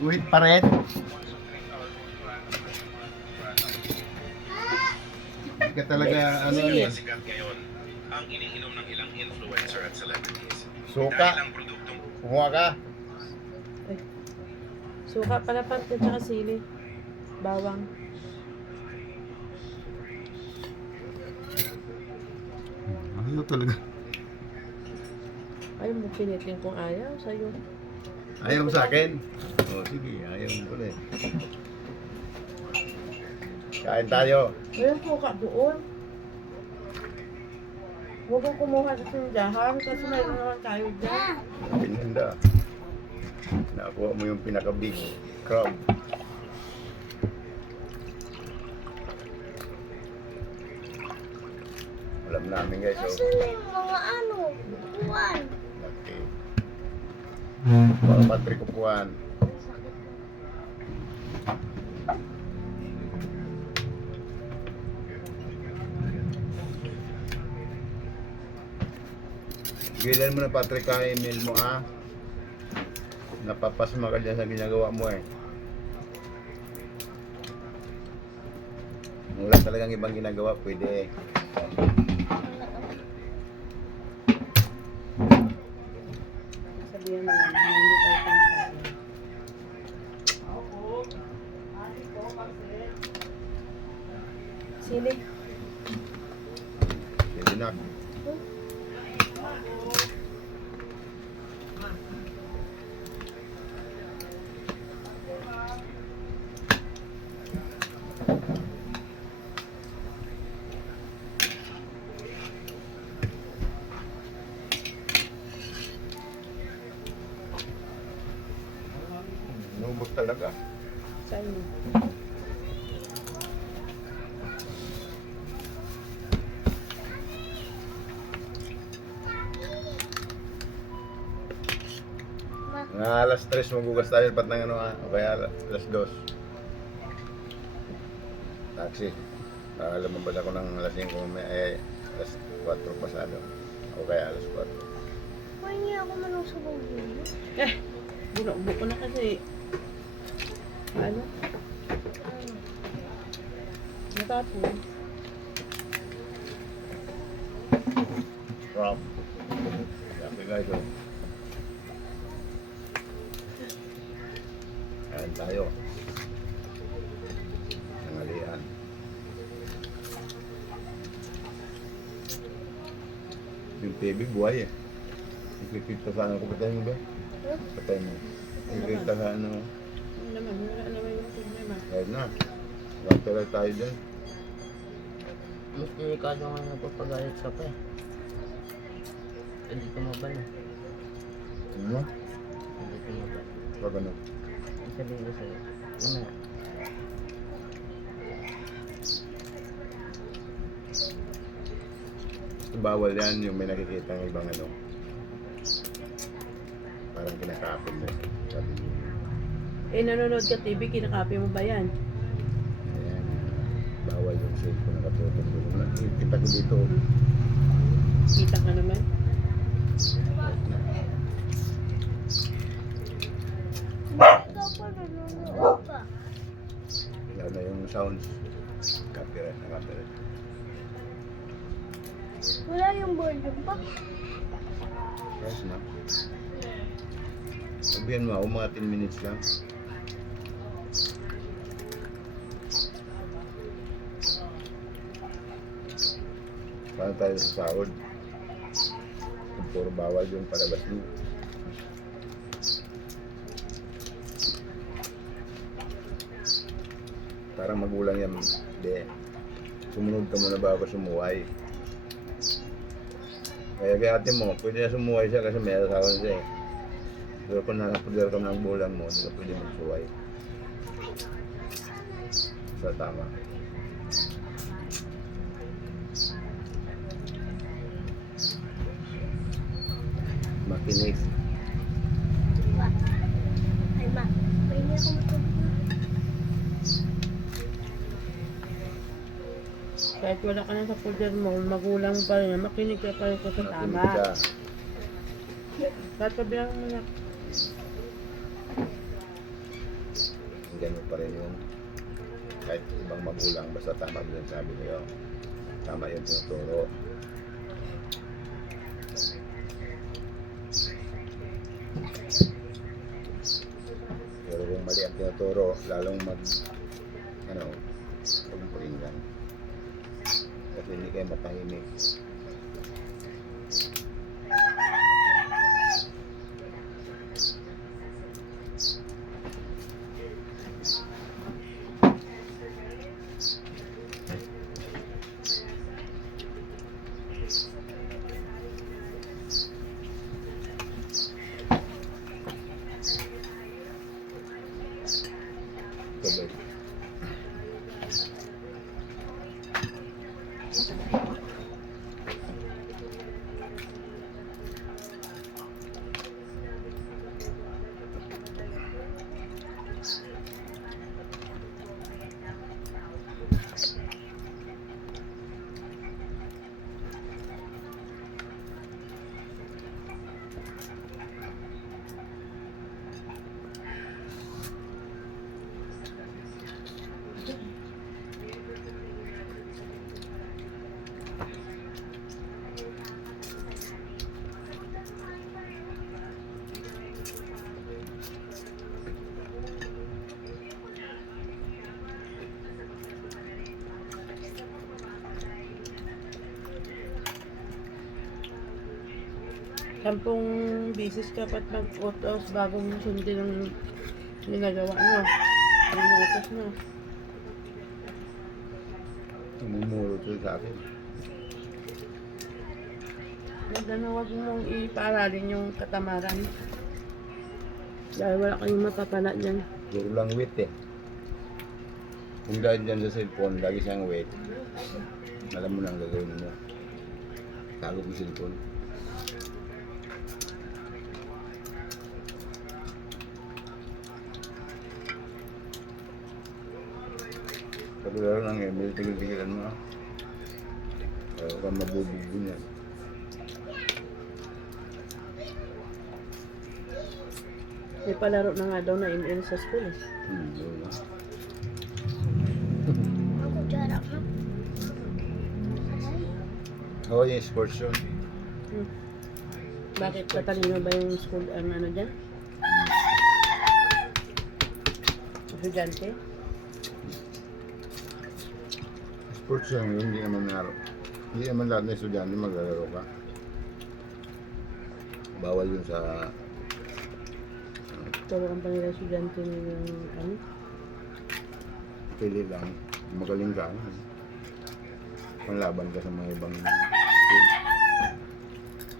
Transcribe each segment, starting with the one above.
Guhit pa rin. Hindi ka talaga, ano, Sige. ano, Sikat ngayon ang iniinom ng ilang influencer at celebrities. suka. Dahil ang produktong Kumuha ka. Suka pala pati at saka sili. Bawang. Ayaw talaga. Ay, mo pinitin kong ayaw sa'yo. Ayaw mo sa akin? O, sige, ayaw mo pala eh. Kain tayo. Mayroon suka doon. Huwag kang kumuha sa tindahan kasi mayroon naman tayo dyan. Pininda. Nakuha mo yung pinaka-big crab. Alam namin guys, oh. Asan na yung mga ano, buwan? Okay. Para Patrick Upuan. Gilan mo na Patrick ka email mo ha. Napapasma ka dyan sa ginagawa mo eh. Wala talagang ibang ginagawa, pwede eh. Sabihan mo lang, hindi tayo pinakain. Sili. Pwede na. Nubos talaga. Saan mo? Mga alas 3 magugas tayo pat ng ano ha. O kaya ala- alas 2. Taxi. Uh, lumabas ako ng alas 5 may eh, alas 4 pasado. O kaya alas 4. Pwede ako manong sa bawin. Eh, buno ko na kasi. Ano? Natapon. Rob. Sabi guys oh. Kain tayo. Nangalian. Yung TV buhay eh. Ikikita sa ano ko patay mo ba? Patay mo. Ikikita sa ano. Ano naman, wala naman yung Kahit na. Wala tayo dyan. Mas delikado nga nagpapagalit ka pa eh. Hindi tumabal eh. Ano? Hindi tumabal. Pag ano? Sabihin ko sa'yo. Ano na? Bawal yan yung may nakikita ng ibang ano. Parang kinakapin na. Sabi niya. Eh, nanonood ka TV, kinakapi mo ba yan? Ayan. Bawal yung cellphone na katutong doon. Nakikita ko dito. Kita ka naman. Ilaw na yung sounds. Copyright na copyright. Wala yung volume pa. Yes na. Sabihan mo, ako mga 10 minutes lang. Paano tayo sa sahod? Kung puro bawal yung palabas. Parang magulang yan. Hindi. Sumunod ka muna bago sumuway. Kaya kaya ate mo, pwede na sumuway siya kasi may asawa siya eh. Pero kung nakapagdala ka ng bulan mo, hindi ka pwede magsuway. Sa tama. Makinig. Kahit wala ka na sa folder mo, magulang pa rin, makinig ka pa rin sa Makinig tama. ka. Kahit sabihan mo na, mo pa rin yun. Kahit ibang magulang, basta tama din ang sabi niyo. Tama yung tinuturo. Pero kung mali ang tinuturo, lalong mag, ano, huwag pakinggan. Kasi hindi kayo matahimik. Sampung bisis ka pat mag-utos bago mo sundin ang ginagawa mo. Ang utos mo. Namumuro to sa akin. Ganda na huwag mong ipaaralin yung katamaran. Dahil wala kayong mapapala dyan. Puro lang wait eh. Kung dahil dyan sa cellphone, lagi siyang wait. Alam mo nang gagawin mo. Tago yung cellphone. Sabi lalo ng email, tigil-tigilan mo ah. Ayaw ka mabububo niyan. May palaro na nga daw na ML sa school eh. Hmm, ah. Ha. Oo, yung sports yun. Hmm. Bakit tatalino ba yung school ang ano dyan? Estudyante? Sports yun, hindi naman naro. Hindi naman lahat ng estudyante maglalaro ka. Bawal yun sa Turuan pa nila estudyante yung ano? pili lang. Magaling ka. Ano. Panlaban ka sa mga ibang school.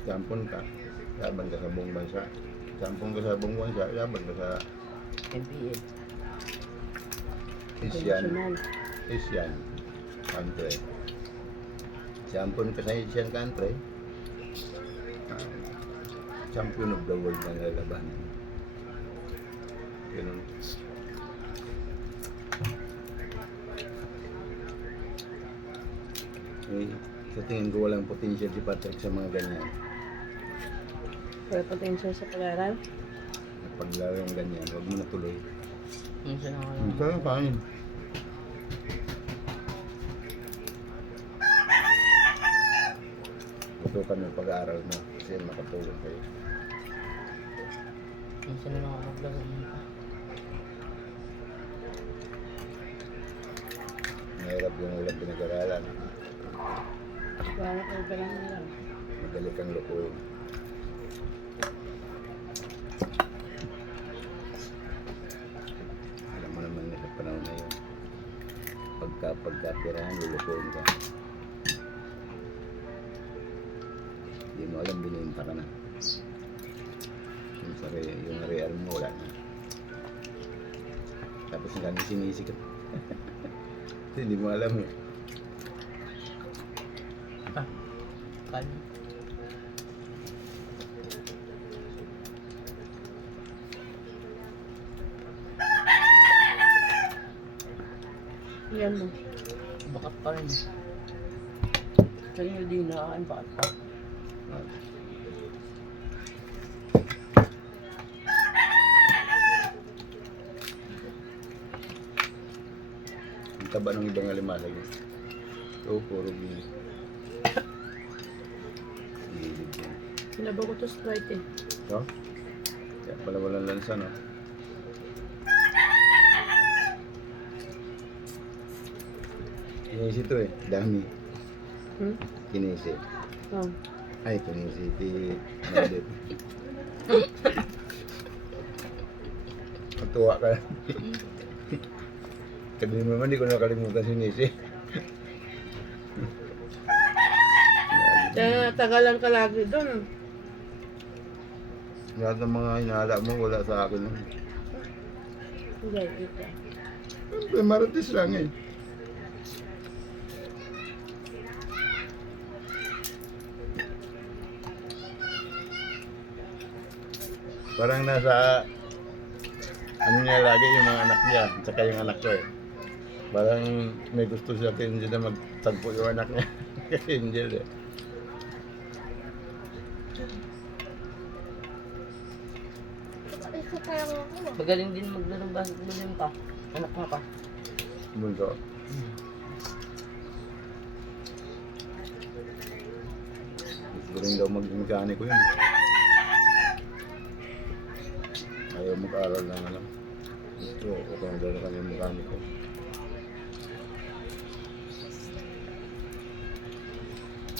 Sampon ka. Laban ka sa buong bansa. Sampon ka sa buong bansa. Laban ka sa MPA. Asian. Asian country. Sampon ka sa Asian country. champion of the world na lalabanan. Ganun. Eh, sa tingin ko walang potential si Patrick sa mga ganyan. Wala potential sa pag-aaral. Paglaro ng ganyan, huwag mo na tuloy. Minsan ako Ang lang. kaya kain. Tutukan yung pag-aaral mo kasi makatulong kayo. Minsan na ako maglaro ng Mahirap yung walang pinag-aralan. Wala kayo pa lang alam. Madali kang lukuin. Alam mo naman sa panahon na yun. Pagka pagkapirahan, lulukuin ka. Bininta ka na. Yung, sa yung real mo, wala na. Tapos nga sinisikat. Kasi hindi mo alam eh. Ah, kanya. Yan mo. Bakat pa rin. Kaya yung di nakakaan, bakat pa. Ang taba ng ibang alimasag. Oo, puro gilid. Gilid yan. Sinabaw ko to Sprite eh. So, kaya pala walang lansa, no? Kinisi to eh. Dami. Hmm? Kinisi. Oh. Ay, kinisi. Nalit. Matuwa ka. Sabi mo naman, hindi ko nakalimutan si Nisi. Kaya tagalan ka lagi doon. Lahat ng mga hinala mo, wala sa akin. Hindi, ito. Siyempre, marites lang eh. Parang nasa ano niya lagi yung mga anak niya, saka yung anak ko eh. Parang may gusto siya kay Angel na magtagpo yung anak niya. kay Angel eh. Isa pa lang ako. Magaling din maglaro basketball pa. Anak mo pa. Bunso. Gusto rin daw maging mekaniko yun. Ayaw mag-aral ng ano. Gusto, okay na daw na kami mekaniko.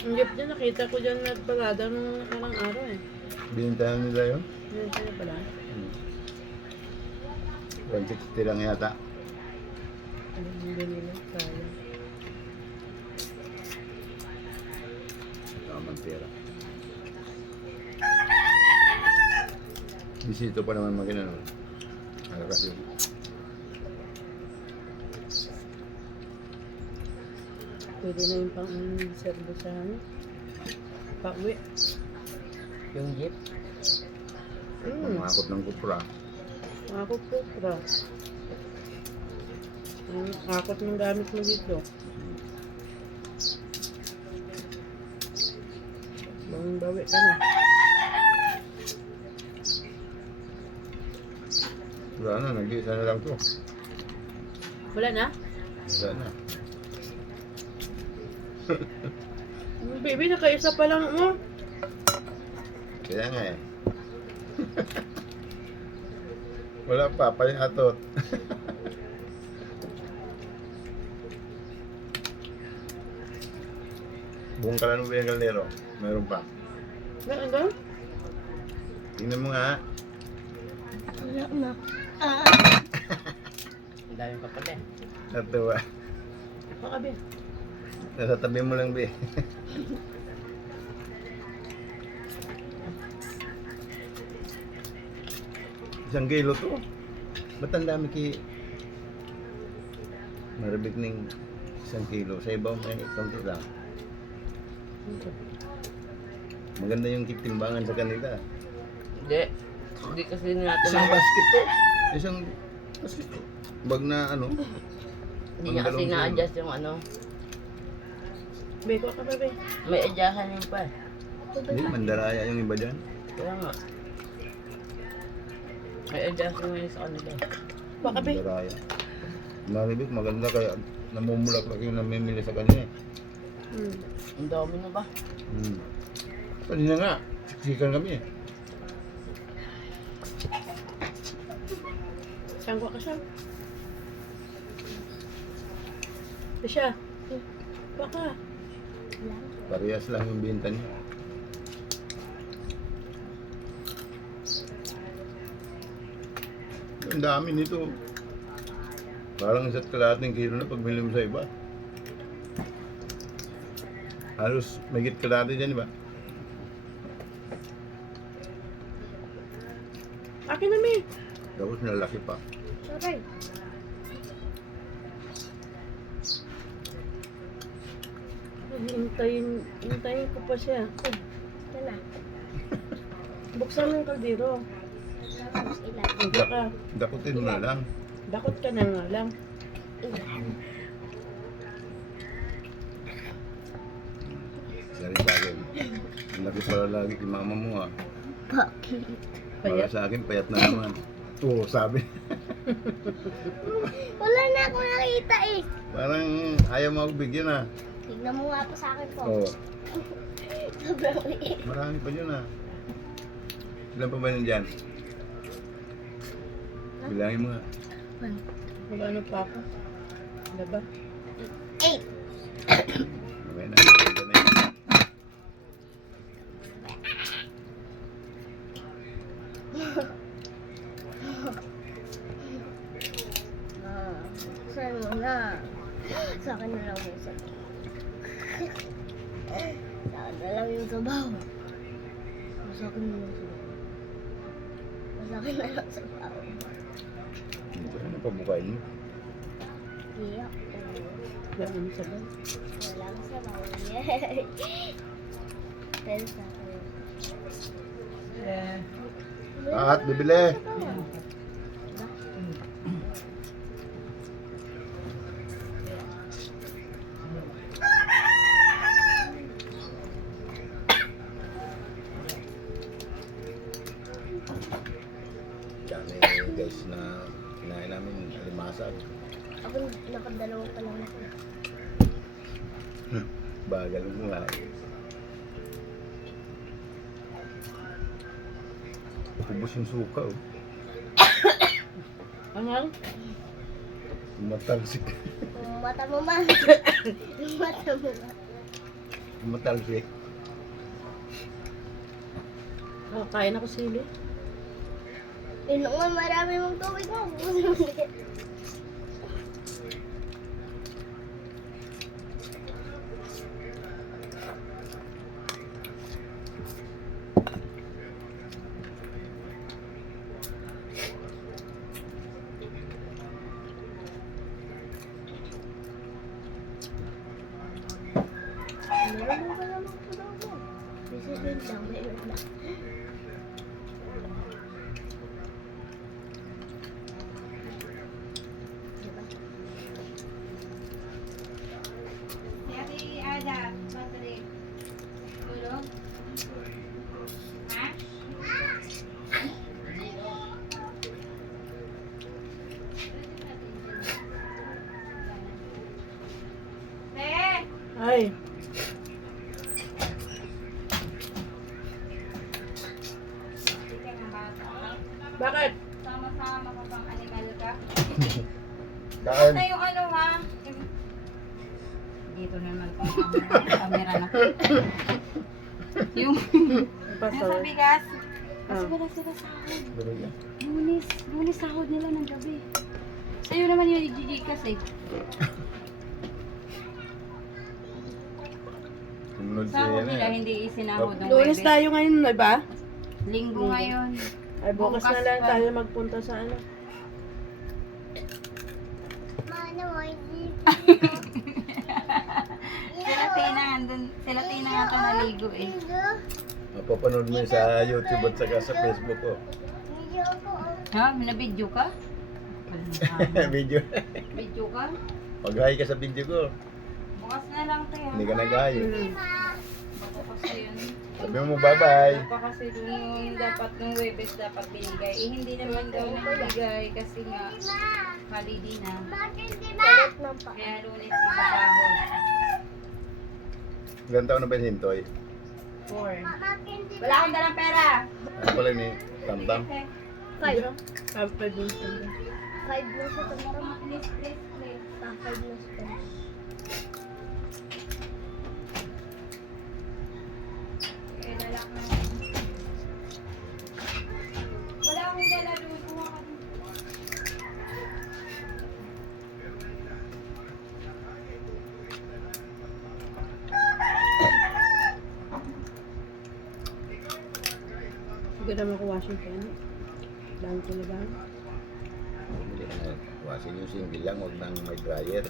Ang gift niya, nakita ko dyan na parada nung ilang araw eh. Bintahan nila yun. Yun siya pala. Hmm. 160 lang yata. Ano hindi nila? Sayang. Tamang pera. Bisito pa naman mag ano. Ano Pwede na yung pang serbo sa ano. Pauwi. Yung jeep. Hmm. Umakot ng kupra. Ako po, pra. Ang akot ng gamit mo dito. Bawing bawi ka na. Wala na, nag-iisa na lang to. Wala na? Wala na. Ang Baby, nakaisa pa lang mo. Kaya nga eh. Wala pa, payatot. Buong kalan mo yung kaldero. Meron pa. Na, ano? Tingnan mo nga. Wala na. Ah, Ang daming papatay. Natuwa. Baka, be. Nasa tabi mo lang, be. Isang kilo to. Ba't ang dami ki... Marabig ng isang kilo. Sa ibaw may konti lang. Maganda yung timbangan sa kanila. Hindi. Hindi kasi natin. Isang basket to. Isang basket to. Bag na ano. Hindi niya kasi na-adjust yung ano. Be, ko ka pa, be. May adjustan yun pa. Hindi, mandaraya yung iba dyan. Kaya nga. May adjustment yun sa kanila. Baka, be. Mandaraya. Maribig, maganda kaya namumulak lang yung namimili sa kanya eh. Hmm. Ang dami na ba? Hmm. Kanina nga, siksikan kami eh. Sangwa ka siya. Siya. Baka. Parehas lang yung binta niya. Ang dami nito. Parang isa't kalahating kilo na pag binili mo sa iba. Halos magit kalahati dyan, di ba? Akin na, me. Tapos nalalaki pa. sorry. Hintayin, hintayin ko pa siya. Oh, ito na. Buksan mo yung kaldero. Tapos ilan. Ka. Dakutin mo na lang. Dakot ka na nga lang. Ilan. Sari sa akin. Ang laki pala lagi kay mama mo ah. Bakit? Para sa akin, payat na naman. Oo, sabi. Wala na akong nakita eh. Parang ayaw mo ako bigyan ah. Tignan mo nga po sa akin po. Oo. Sobrang liit. Marami pa yun ah. Ilan pa ba yun dyan? Bilangin mo nga. Wala ano pa ako. Ano ba? Eight. Okay na. Ganda na yun. Ah, saan mo na? Sa akin na lang yung sabaw. Sa akin na lang yung sabaw. Sa akin na lang sabaw. Sa akin na lang sabaw. Dito na pabukain mo. Iyak. Wala ano sa ba? Walang sabaw. Yay! Pero sa akin. Eh, At bibili. Kami Ako nakadalawa pa lang ako. Bagal mo nga. Ubus yung suka oh. Ano? Matalsik. Mata mo man. mata mo man. Matalsik. Oh, kain ako sili. Yun nga, marami mong tubig mo. Meron mo ba naman po daw mo? President lang, meron lang. Diba? Si Ate Ada, battery. Tulog? Ha? Te! Ay, Hindi ka na bata. bakit? Sama-sama ka pang animal ka? Kain. Basta yung ano ha? Dito naman kung camera, camera na. yung, yung sa bigas. Kasi Ah. wala sila sahod. Lunis, lunis sahod nila ng gabi. Sa'yo naman yung GG kasi. Sahod nila, hindi isinahod ng Lunes Webes. tayo ngayon, di ba? Linggo ngayon. Ay, bukas, Bukas na lang pa. tayo magpunta sa ano. Sila Tina, andun, sila Tina nga ito naligo eh. Mapapanood mo sa YouTube at saka sa Facebook ko. Video ko. Ha? Minabidyo ka? video. Video ka? Mag-hi ka sa video ko. Bukas na lang tayo. Hindi ka nag-hi. Hmm. Kasi yun. Sabi mo bye-bye. Baka kasi dun yung dapat nung Webes dapat binigay. Eh hindi naman daw nabigay kasi nga holiday na. Ulit na pa. Kaya lunes isasahod. Ilan taon na ba yung hintoy? Four. Wala akong dalang pera. Ano pala ni Tamtam? Okay. Five. Ah, five minutes na. Five na siya tomorrow. Please, please, please. Ah, five na siya. Wala akong dala doon. Kuha ka dun. Hindi naman ko washing pen. Na ba? Hindi na. Wasin yung single lang, huwag nang may dryer.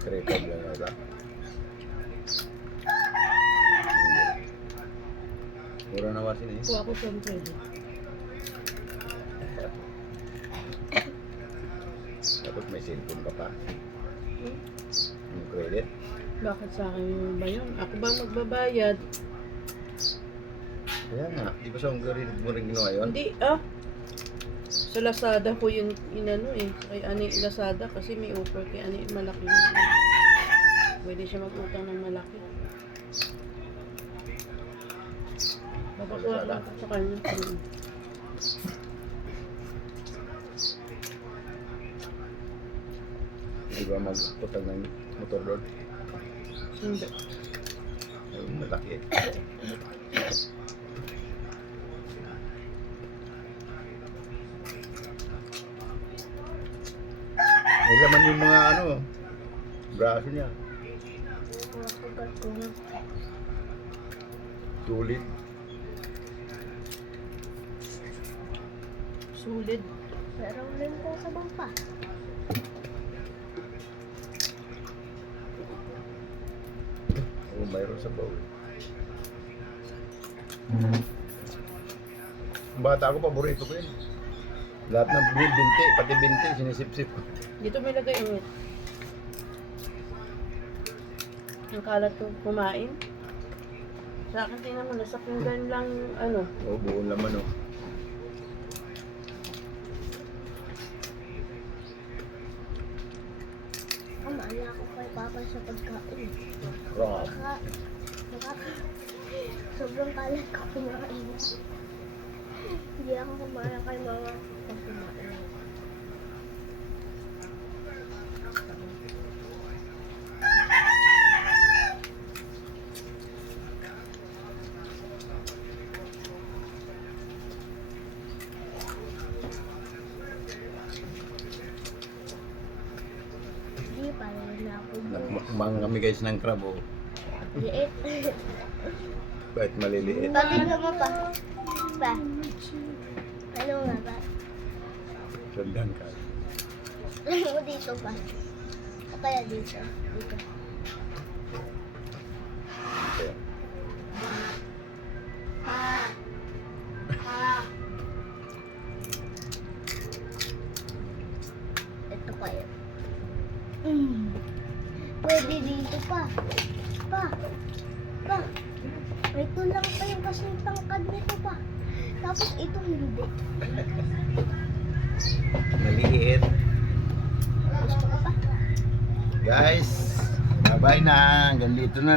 Sa tripod lang nata. Mura na wasin eh. Kuha ko from credit. Tapos may cellphone ka pa. Yung credit. Bakit sa akin ba yun? Ako ba magbabayad? Kaya nga, di ba sa Hungary mo rin ginawa yun? Hindi ah. Sa Lazada ko yun inano eh. Kay Ani Lazada kasi may offer kay Ani malaki. Pwede siya mag-utang ng malaki. Ko lang sa kanya. Mm. Di ba mag-utang ng motor doon? Hindi. Ay, malaki. May laman yung mga ano, braso niya. Ko. Tulid. Sulit. Pero rin po sa bangpa. Oo, mayroon sa baul. Bata ako, paborito ko yun. Lahat ng bi- binti, pati binti, sinisip-sip ko. Dito may lagay init. Ang kalat ko kumain. Sa akin, tingnan mo, nasa pinggan lang, ano, Oo, buong laman oh. Kamala ako kay Papa sa pagkain. Baka, sobrang kalat ko kumain. Hindi ako kumain kay mama pag kumain. Ako. Mga kami guys ng crab oh. Kahit maliliit. Patingnan mo pa. Pa. Ano nga ba? Sundan ka. Mo dito pa. O kaya dito. Dito. Kaya. Ito ko